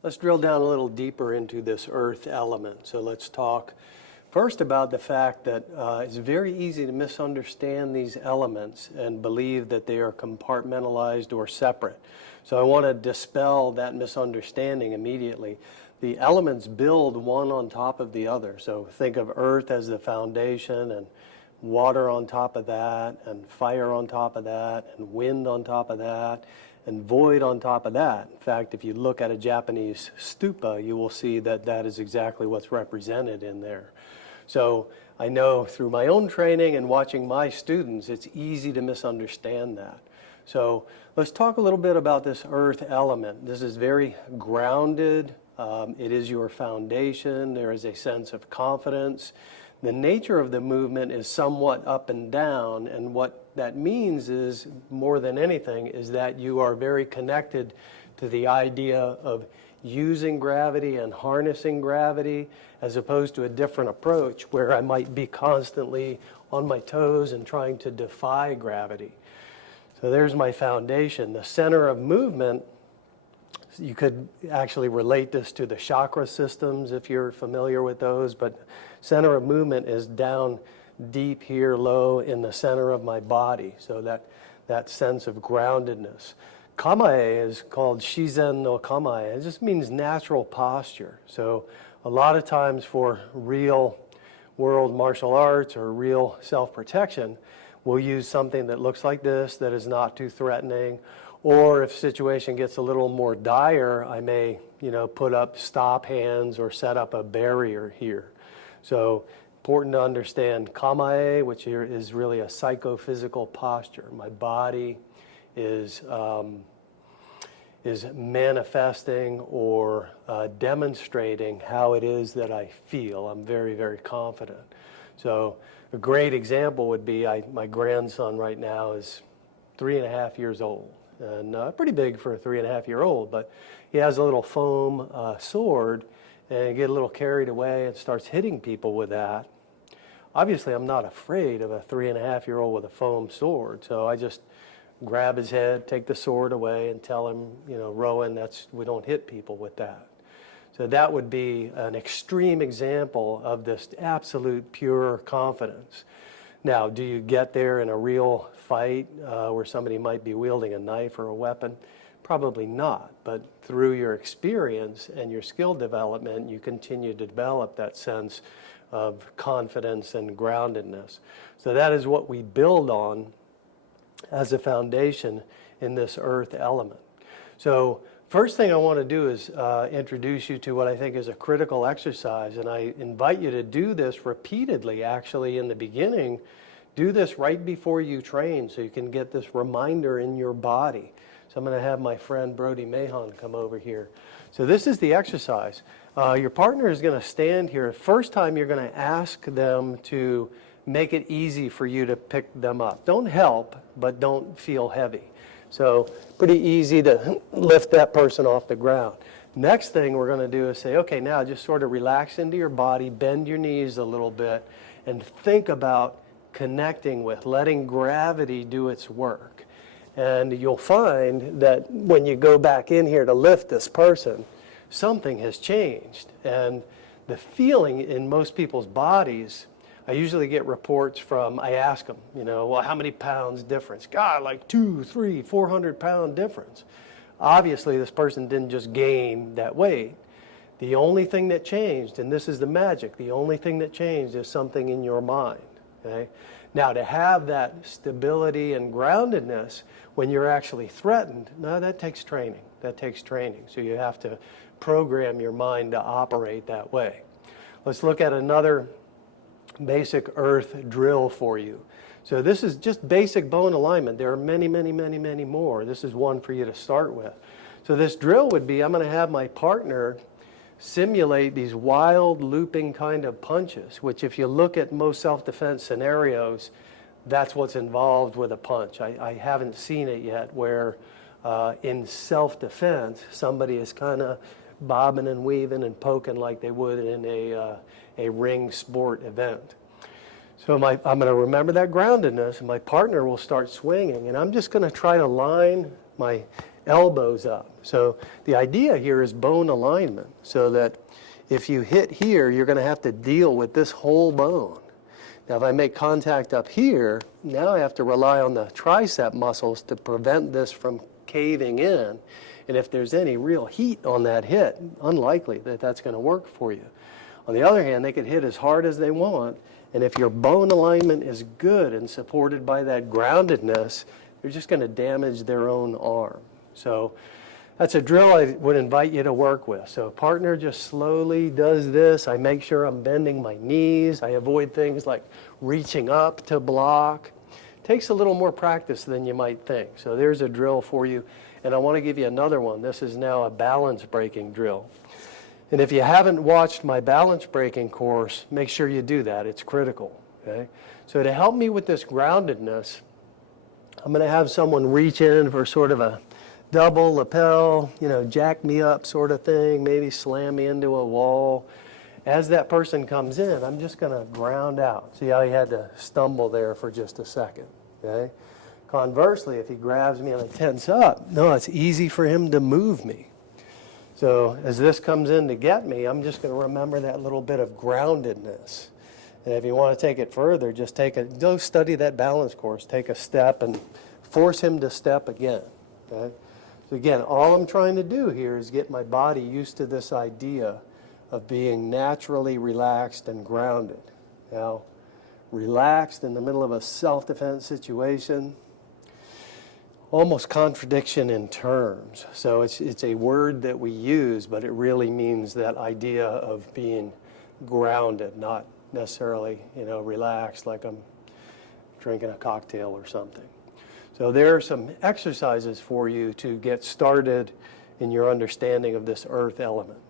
Let's drill down a little deeper into this earth element. So let's talk first about the fact that it's very easy to misunderstand these elements and believe that they are compartmentalized or separate. So I want to dispel that misunderstanding immediately. The elements build one on top of the other. So think of earth as the foundation, and water on top of that, and fire on top of that, and wind on top of that, and void on top of that. In fact, if you look at a Japanese stupa, you will see that that is exactly what's represented in there. So I know through my own training and watching my students, it's easy to misunderstand that. So let's talk a little bit about this earth element. This is very grounded. It is your foundation. There is a sense of confidence. The nature of the movement is somewhat up and down, and what that means is, more than anything, is that you are very connected to the idea of using gravity and harnessing gravity, as opposed to a different approach where I might be constantly on my toes and trying to defy gravity. So there's my foundation. The center of movement, you could actually relate this to the chakra systems if you're familiar with those, but center of movement is down deep here, low in the center of my body, so that sense of groundedness. Kamae is called Shizen no Kamae. It just means natural posture. So a lot of times for real world martial arts or real self-protection, we'll use something that looks like this, that is not too threatening. Or if situation gets a little more dire, I may, put up stop hands or set up a barrier here. So important to understand Kamae, which here is really a psychophysical posture. My body is manifesting or demonstrating how it is that I feel. I'm very, very confident. So a great example would be my grandson right now is 3.5 years old. And pretty big for a 3.5-year-old, but he has a little foam sword, and get a little carried away and starts hitting people with that. Obviously, I'm not afraid of a 3.5-year-old with a foam sword, so I just grab his head, take the sword away, and tell him, Rowan, we don't hit people with that. So that would be an extreme example of this absolute pure confidence. Now, do you get there in a real fight where somebody might be wielding a knife or a weapon? Probably not, but through your experience and your skill development, you continue to develop that sense of confidence and groundedness. So that is what we build on as a foundation in this earth element. So first thing I want to do is introduce you to what I think is a critical exercise, and I invite you to do this repeatedly. Actually, in the beginning, do this right before you train so you can get this reminder in your body. So I'm going to have my friend Brody Mahon come over here. So this is the exercise. Your partner is going to stand here. First time you're going to ask them to make it easy for you to pick them up. Don't help, but don't feel heavy. So pretty easy to lift that person off the ground. Next thing we're going to do is say, okay, now just sort of relax into your body, bend your knees a little bit, and think about connecting with, letting gravity do its work. And you'll find that when you go back in here to lift this person, something has changed. And the feeling in most people's bodies, I usually get reports from, I ask them, well, how many pounds difference? God, like 200, 300, 400 pound difference. Obviously, this person didn't just gain that weight. The only thing that changed, and this is the magic, the only thing that changed is something in your mind. Okay? Now, to have that stability and groundedness when you're actually threatened, no, that takes training. That takes training. So you have to program your mind to operate that way. Let's look at another basic earth drill for you. So this is just basic bone alignment. There are many, many, many, many more. This is one for you to start with. So this drill would be, I'm going to have my partner simulate these wild looping kind of punches, which if you look at most self-defense scenarios, that's what's involved with a punch. I haven't seen it yet where in self-defense somebody is kind of bobbing and weaving and poking like they would in a ring sport event. So I'm going to remember that groundedness, and my partner will start swinging, and I'm just going to try to line my elbows up. So the idea here is bone alignment, so that if you hit here, you're going to have to deal with this whole bone. Now, if I make contact up here, now I have to rely on the tricep muscles to prevent this from caving in. And if there's any real heat on that hit, unlikely that that's going to work for you. On the other hand, they can hit as hard as they want, and if your bone alignment is good and supported by that groundedness, they're just going to damage their own arm. So that's a drill I would invite you to work with. So partner just slowly does this. I make sure I'm bending my knees. I avoid things like reaching up to block. Takes a little more practice than you might think. So there's a drill for you. And I want to give you another one. This is now a balance breaking drill. And if you haven't watched my balance breaking course, make sure you do that. It's critical. Okay? So to help me with this groundedness, I'm going to have someone reach in for sort of a double lapel, jack me up sort of thing, maybe slam me into a wall. As that person comes in, I'm just going to ground out. See how he had to stumble there for just a second. Okay? Conversely, if he grabs me and I tense up, no, it's easy for him to move me. So as this comes in to get me, I'm just going to remember that little bit of groundedness. And if you want to take it further, just go study that balance course. Take a step and force him to step again. Okay? So again, all I'm trying to do here is get my body used to this idea of being naturally relaxed and grounded. Now, relaxed in the middle of a self-defense situation, almost contradiction in terms. So it's a word that we use, but it really means that idea of being grounded, not necessarily, relaxed like I'm drinking a cocktail or something. So there are some exercises for you to get started in your understanding of this earth element.